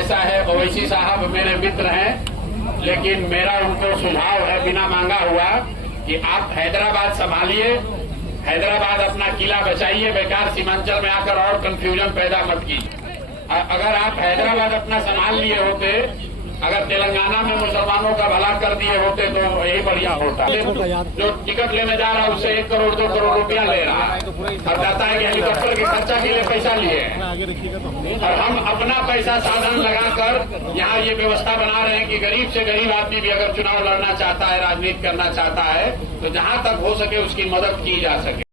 ऐसा है, ओवैसी साहब मेरे मित्र हैं, लेकिन मेरा उनको सुझाव है बिना मांगा हुआ कि आप हैदराबाद संभालिए, हैदराबाद अपना किला बचाइए, बेकार सीमांचल में आकर और कंफ्यूजन पैदा मत कीजिए। अगर आप हैदराबाद अपना संभाल लिए होते, अगर तेलंगाना में मुसलमानों का भला कर दिए होते तो यही बढ़िया होता। जो टिकट लेने जा रहा है उससे 1 करोड़ 2 करोड़ रुपया ले रहा है और कहता है कि हेलीकॉप्टर के खर्चा के लिए पैसा लिए हैं, और हम अपना पैसा साधन लगाकर यहाँ ये व्यवस्था बना रहे हैं कि गरीब से गरीब आदमी भी अगर चुनाव लड़ना चाहता है, राजनीति करना चाहता है, तो जहाँ तक हो सके उसकी मदद की जा सके।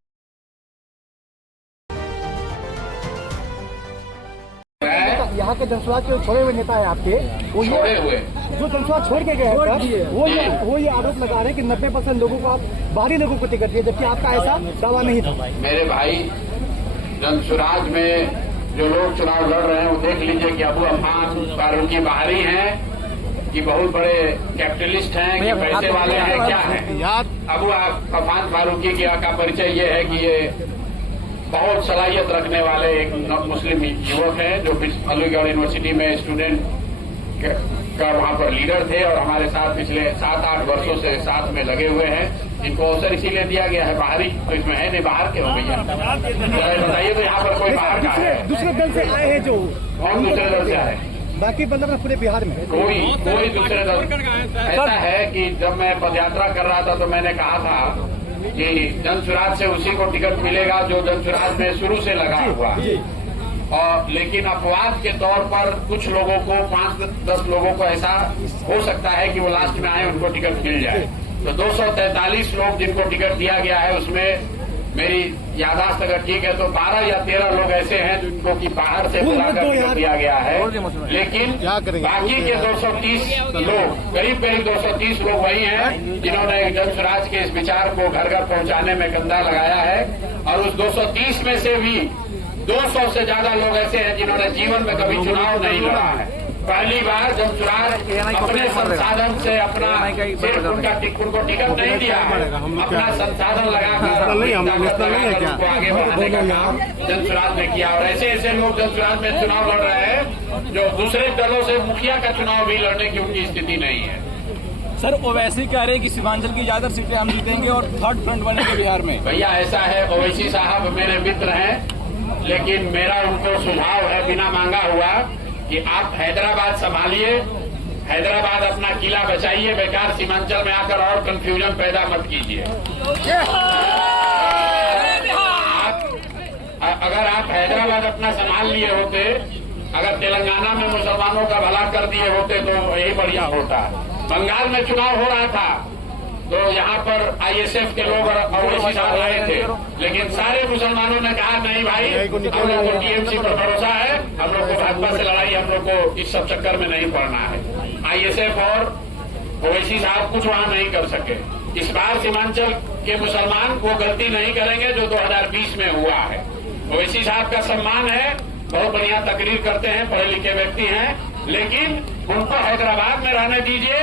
यहाँ के जनसभा के छोड़े हुए नेता है आपके, वो छोड़े हुए जो जनसभा छोड़ के गए वो ये आरोप लगा रहे हैं कि 90% लोगों को आप बाहरी लोगों को टिकट दिए, जबकि आपका ऐसा दावा नहीं था। मेरे भाई, जनसुराज में जो लोग चुनाव लड़ रहे हैं वो देख लीजिए कि अबू अफान फारूकी बाहरी हैं कि बहुत बड़े कैपिटलिस्ट हैं कि पैसे वाले हैं, क्या है। अबू अफान फारूकी का परिचय ये है कि ये बहुत सलाहियत रखने वाले एक मुस्लिम युवक हैं जो अलीगढ़ यूनिवर्सिटी में स्टूडेंट का वहां पर लीडर थे और हमारे साथ पिछले 7-8 वर्षों से साथ में लगे हुए हैं। इनको अवसर इसीलिए दिया गया है, बाहरी तो इसमें है नहीं, बाहर के हो भैया बताइए, तो यहाँ पर कोई बाहर का है? दूसरे दल से आए हैं जो, कौन दूसरे दल से आए? बाकी मतलब पूरे बिहार में कोई दूसरे दल। ऐसा है कि जब मैं पदयात्रा कर रहा था तो मैंने कहा था कि जनसुराज से उसी को टिकट मिलेगा जो जनसुराज में शुरू से लगा हुआ है, और लेकिन अपवाद के तौर पर कुछ लोगों को 5-10 लोगों को ऐसा हो सकता है कि वो लास्ट में आए उनको टिकट मिल जाए। तो 243 लोग जिनको टिकट दिया गया है उसमें मेरी यादाश्त अगर ठीक है तो 12 या 13 लोग ऐसे हैं जिनको कि बाहर से बुलाकर टिकट दिया गया है, लेकिन बाकी के 230 लोग, करीब 230 लोग वही हैं जिन्होंने जनसुराज के इस विचार को घर घर पहुंचाने में कंधा लगाया है, और उस 230 में से भी 200 से ज्यादा लोग ऐसे हैं जिन्होंने जीवन में कभी चुनाव नहीं लड़ा है। पहली बार जनसुराज अपने संसाधन से अपना सिर्फ उनको टिकट नहीं दिया है, अपना संसाधन लगाकर उनको आगे बढ़ाने का काम जनसुराज ने किया। और ऐसे ऐसे लोग जनसुराज में चुनाव लड़ रहे हैं जो दूसरे दलों से मुखिया का चुनाव भी लड़ने की उनकी स्थिति नहीं है। सर, ओवैसी कह रहे हैं कि सीमांचल की ज्यादा सीटें हम जीतेंगे और 3rd फ्रंट बनेंगे बिहार में। भैया ऐसा है, ओवैसी साहब मेरे मित्र हैं, लेकिन मेरा उनको सुझाव है बिना मांगा हुआ कि आप हैदराबाद संभालिए, हैदराबाद अपना किला बचाइए, बेकार सीमांचल में आकर और कंफ्यूजन पैदा मत कीजिए। अगर आप हैदराबाद अपना संभाल लिए होते, अगर तेलंगाना में मुसलमानों का भला कर दिए होते तो यही बढ़िया होता। बंगाल में चुनाव हो रहा था तो यहाँ पर ISF के लोग और ओवैसी साहब आए थे, लेकिन सारे मुसलमानों ने कहा नहीं भाई, हम लोग को TMC पर भरोसा है, हम लोग को भाजपा से लड़ाई, हम लोग को इस सब चक्कर में नहीं पड़ना है। ISF और ओवैसी साहब कुछ वहाँ नहीं कर सके। इस बार सीमांचल के मुसलमान वो गलती नहीं करेंगे जो 2020 में हुआ है। ओवैसी साहब का सम्मान है, बहुत बढ़िया तकरीर करते हैं, पढ़े लिखे व्यक्ति हैं, लेकिन उनको हैदराबाद में रहने दीजिए।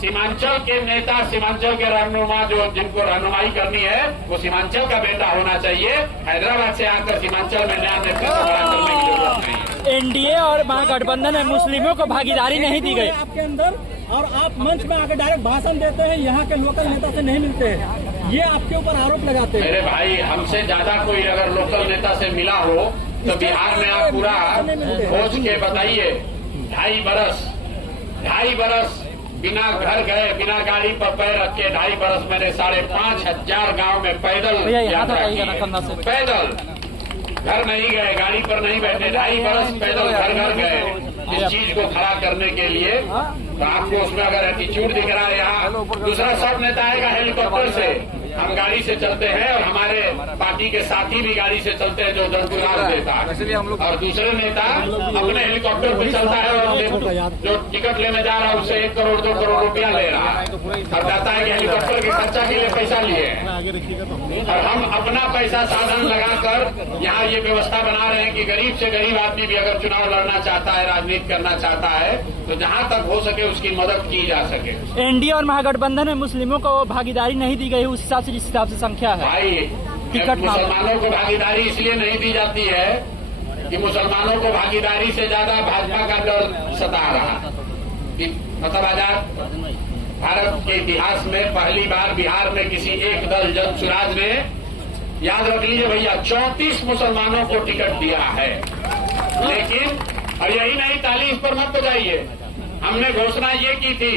सीमांचल के नेता, सीमांचल के रहनुमा जो जिनको रहनुमाई करनी है वो सीमांचल का बेटा होना चाहिए। हैदराबाद से आकर सीमांचल में नया नेतृत्व खड़ा करने की जरूरत नहीं है। NDA और महागठबंधन में मुस्लिमों को भागीदारी नहीं दी गई आपके अंदर, और आप मंच में आकर डायरेक्ट भाषण देते हैं, यहाँ के लोकल नेता से नहीं मिलते हैं, ये आपके ऊपर आरोप लगाते हैं। मेरे भाई, हमसे ज्यादा कोई अगर लोकल नेता से मिला हो तो बिहार में आप पूरा खोज के बताइए। 2.5 बरस बिना घर गए, बिना गाड़ी पर पैर रखे 2.5 बरस मैंने 5,500 गांव में पैदल यात्रा की, पैदल घर नहीं गए, गाड़ी पर नहीं बैठे, 2.5 बरस पैदल घर घर गए इस चीज को खड़ा करने के लिए। तो आपको उसमें अगर एटीट्यूड दिख रहा है, यहाँ दूसरा सब नेता आएगा हेलीकॉप्टर से, हम गाड़ी से चलते हैं और हमारे पार्टी के साथी भी गाड़ी से चलते हैं जो जनसुराज देता है, और दूसरे नेता अपने हेलीकॉप्टर पे चलता है और जो टिकट लेने जा रहा है उससे 1 करोड़ 2 करोड़ रुपया ले रहा है और कहता है कि हेलीकॉप्टर के खर्चा के लिए पैसा लिए हैं, और हम अपना पैसा साधन लगाकर यहाँ ये व्यवस्था बना रहे हैं कि गरीब से गरीब आदमी भी अगर चुनाव लड़ना चाहता है, राजनीति करना चाहता है, तो जहाँ तक हो सके उसकी मदद की जा सके। NDA और महागठबंधन में मुस्लिमों को भागीदारी नहीं दी गई, उस हिसाब से जिस हिसाब से संख्या है भाई, मुसलमानों को भागीदारी इसलिए नहीं दी जाती है कि मुसलमानों को भागीदारी से ज्यादा भाजपा का डर सता रहा। मतलब आजाद भारत के इतिहास में पहली बार बिहार में किसी एक दल जन सुराज ने, याद रख लीजिए भैया, 34 मुसलमानों को टिकट दिया है। लेकिन और यही नहीं, ताली इस पर मत बजाइए, हमने घोषणा ये की थी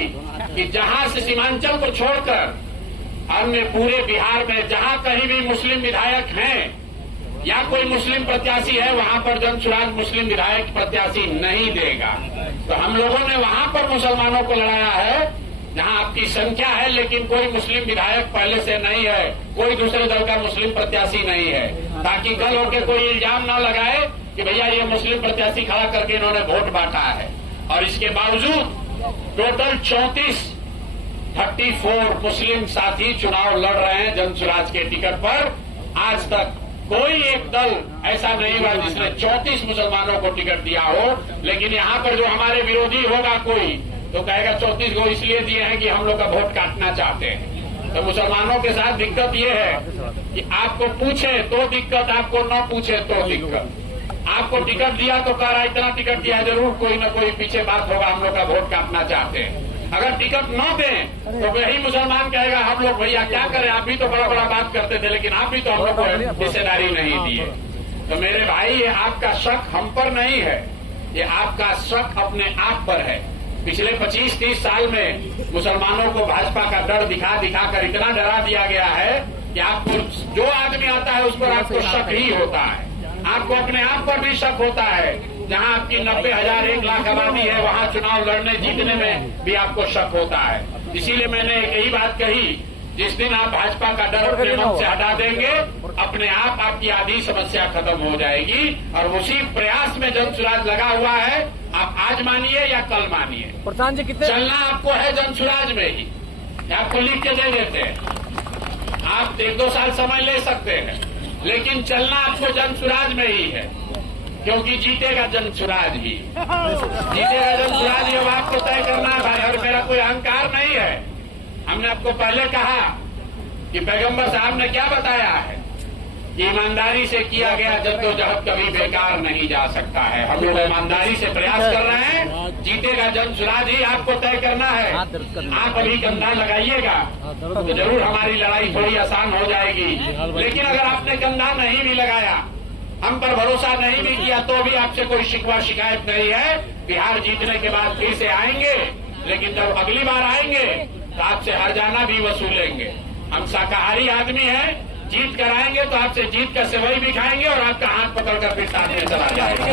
कि जहां से सीमांचल को छोड़कर हमने पूरे बिहार में जहां कहीं भी मुस्लिम विधायक हैं या कोई मुस्लिम प्रत्याशी है, वहां पर जन सुराज मुस्लिम विधायक प्रत्याशी नहीं देगा। तो हम लोगों ने वहां पर मुसलमानों को लड़ाया है जहां आपकी संख्या है, लेकिन कोई मुस्लिम विधायक पहले से नहीं है, कोई दूसरे दल का मुस्लिम प्रत्याशी नहीं है, ताकि कल होकर कोई इल्जाम न लगाए कि भैया ये मुस्लिम प्रत्याशी खड़ा करके इन्होंने वोट बांटा है। और इसके बावजूद टोटल 34 मुस्लिम साथी चुनाव लड़ रहे हैं जन सुराज के टिकट पर। आज तक कोई एक दल ऐसा नहीं हुआ जिसने 34 मुसलमानों को टिकट दिया हो। लेकिन यहाँ पर जो हमारे विरोधी होगा कोई तो कहेगा 34 को इसलिए दिए हैं कि हम लोग का वोट काटना चाहते हैं। तो मुसलमानों के साथ दिक्कत ये है कि आपको पूछे तो दिक्कत, आपको न पूछे तो दिक्कत। आपको टिकट दिया तो कह रहा इतना टिकट दिया, जरूर कोई न कोई पीछे बात होगा, हम लोग का वोट काटना चाहते हैं। अगर टिकट न दें तो वही मुसलमान कहेगा हम लोग भैया क्या करें, आप भी तो बड़ा बड़ा बात करते थे, लेकिन आप भी तो हम लोग को हिस्सेदारी नहीं दिए। तो मेरे भाई, ये आपका शक हम पर नहीं है, ये आपका शक अपने आप पर है। पिछले 25-30 साल में मुसलमानों को भाजपा का डर दिखा दिखा कर इतना डरा दिया गया है कि आपको जो आदमी आता है उस पर आपको शक ही होता है। आपको अपने आप पर भी शक होता है। जहां आपकी 90,000 1 लाख आबादी है, वहां चुनाव लड़ने जीतने में भी आपको शक होता है। इसीलिए मैंने एक यही बात कही, जिस दिन आप भाजपा का डर अपने मन से हटा देंगे, अपने आप आपकी आधी समस्या खत्म हो जाएगी। और उसी प्रयास में जन सुराज लगा हुआ है। आप आज मानिए या कल मानिए, प्रधान जी कितने चलना आपको है जन सुराज में ही। आपको लिख के दे देते हैं, आप 1-2 साल समय ले सकते हैं, लेकिन चलना आपको जन सुराज में ही है, क्योंकि जीतेगा जन सुराज ही, जीतेगा जन सुराज ही। अब आपको तय करना है भाई, और मेरा कोई अहंकार नहीं है। हमने आपको पहले कहा कि पैगंबर साहब ने क्या बताया है कि ईमानदारी से किया गया जद्दोजहद कभी बेकार नहीं जा सकता है। हम लोग ईमानदारी से प्रयास कर रहे हैं, जीतेगा जन सुराज ही आपको तय करना है। आप अभी कंधा लगाइएगा तो जरूर हमारी लड़ाई थोड़ी आसान हो जाएगी। लेकिन अगर आपने कंधा नहीं भी लगाया, हम पर भरोसा नहीं भी किया, तो भी आपसे कोई शिकवा शिकायत नहीं है। बिहार जीतने के बाद फिर से आएंगे, लेकिन जब अगली बार आएंगे तो आपसे हरजाना भी वसूलेंगे। हम शाकाहारी आदमी हैं, जीत कर आएंगे तो आपसे जीत का सेवई भी खाएंगे और आपका हाथ पकड़कर फिर साथ में चला जाएंगे।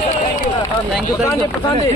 प्रधान जी